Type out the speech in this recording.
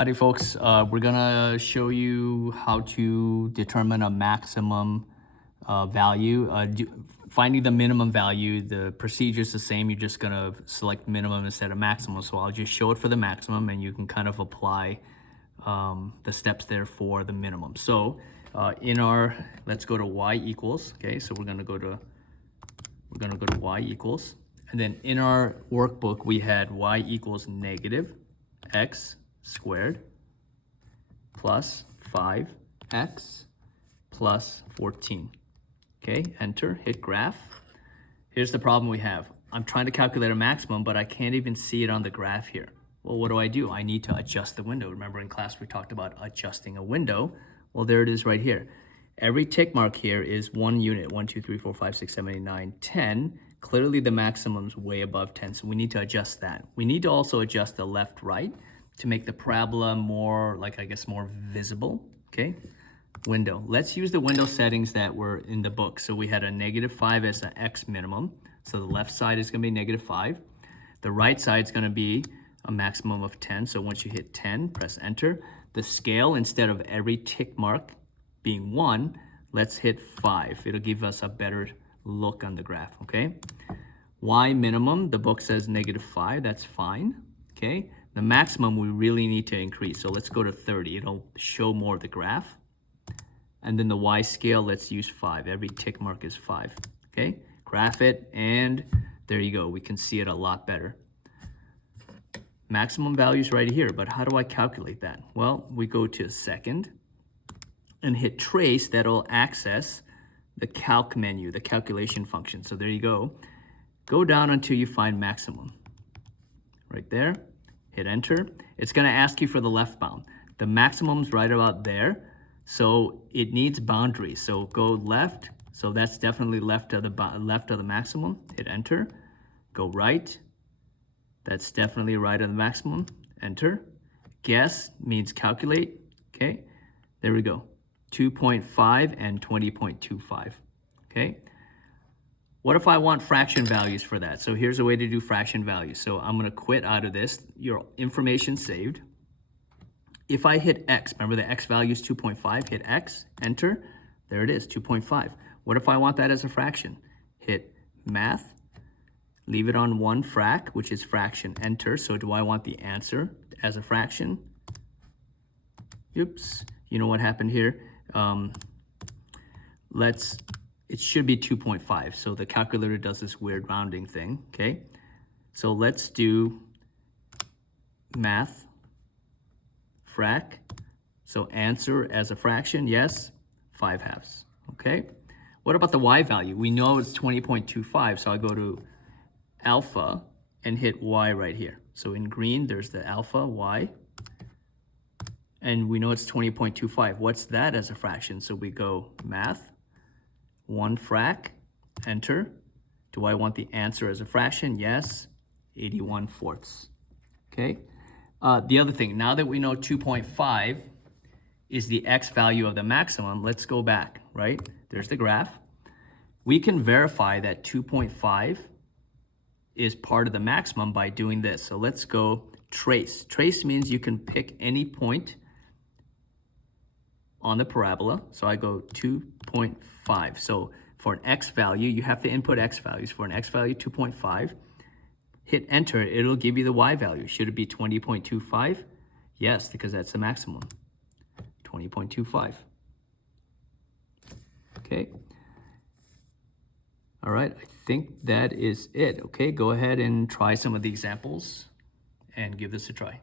Howdy folks, we're gonna show you how to determine a maximum value. Finding the minimum value, the procedure is the same, you're just gonna select minimum instead of maximum. So I'll just show it for the maximum and you can kind of apply the steps there for the minimum. So let's go to y equals, okay? So we're gonna go to y equals. And then in our workbook, we had y equals negative x squared plus 5x plus 14. Okay, enter, hit graph. Here's the problem we have. I'm trying to calculate a maximum, but I can't even see it on the graph here. Well, what do? I need to adjust the window. Remember in class we talked about adjusting a window. Well, there it is right here. Every tick mark here is 1 unit. 1, 2, 3, 4, 5, 6, 7, 8, 9, 10. Clearly the maximum's way above 10, so we need to adjust that. We need to also adjust the left, right to make the parabola more, more visible, okay? Window. Let's use the window settings that were in the book. So we had a -5 as an x minimum. So the left side is gonna be -5. The right side is gonna be a maximum of 10. So once you hit 10, press enter. The scale, instead of every tick mark being 1, let's hit 5. It'll give us a better look on the graph, okay? Y minimum, the book says -5, that's fine, okay? The maximum we really need to increase, so let's go to 30. It'll show more of the graph. And then the Y scale, let's use 5. Every tick mark is 5, okay? Graph it, and there you go. We can see it a lot better. Maximum value's right here, but how do I calculate that? Well, we go to second and hit trace. That'll access the calc menu, the calculation function. So there you go. Go down until you find maximum. Right there, hit enter. It's gonna ask you for the left bound. The maximum's right about there, so it needs boundaries. So go left, so that's definitely left of the maximum. Hit enter. Go right, that's definitely right of the maximum. Enter. Guess means calculate, okay? There we go. 2.5 and 20.25, okay? What if I want fraction values for that? So here's a way to do fraction values. So I'm gonna quit out of this. Your information saved. If I hit X, remember the X value is 2.5, hit X, enter, there it is, 2.5. What if I want that as a fraction? Hit math, leave it on 1 frac, which is fraction, enter. So do I want the answer as a fraction? Oops, you know what happened here? It should be 2.5. So the calculator does this weird rounding thing, okay? So let's do math, frac. So answer as a fraction, yes, 5/2, okay? What about the Y value? We know it's 20.25, so I go to alpha and hit Y right here. So in green, there's the alpha, Y, and we know it's 20.25. What's that as a fraction? So we go math, 1 frac, enter. Do I want the answer as a fraction? Yes, 81/4, okay? The other thing, now that we know 2.5 is the X value of the maximum, let's go back, right? There's the graph. We can verify that 2.5 is part of the maximum by doing this. So let's go trace. Trace means you can pick any point on the parabola. So I go 2.5. So for an X value, you have to input X values. For an X value, 2.5. Hit enter, it'll give you the Y value. Should it be 20.25? Yes, because that's the maximum, 20.25. Okay. All right, I think that is it. Okay, go ahead and try some of the examples and give this a try.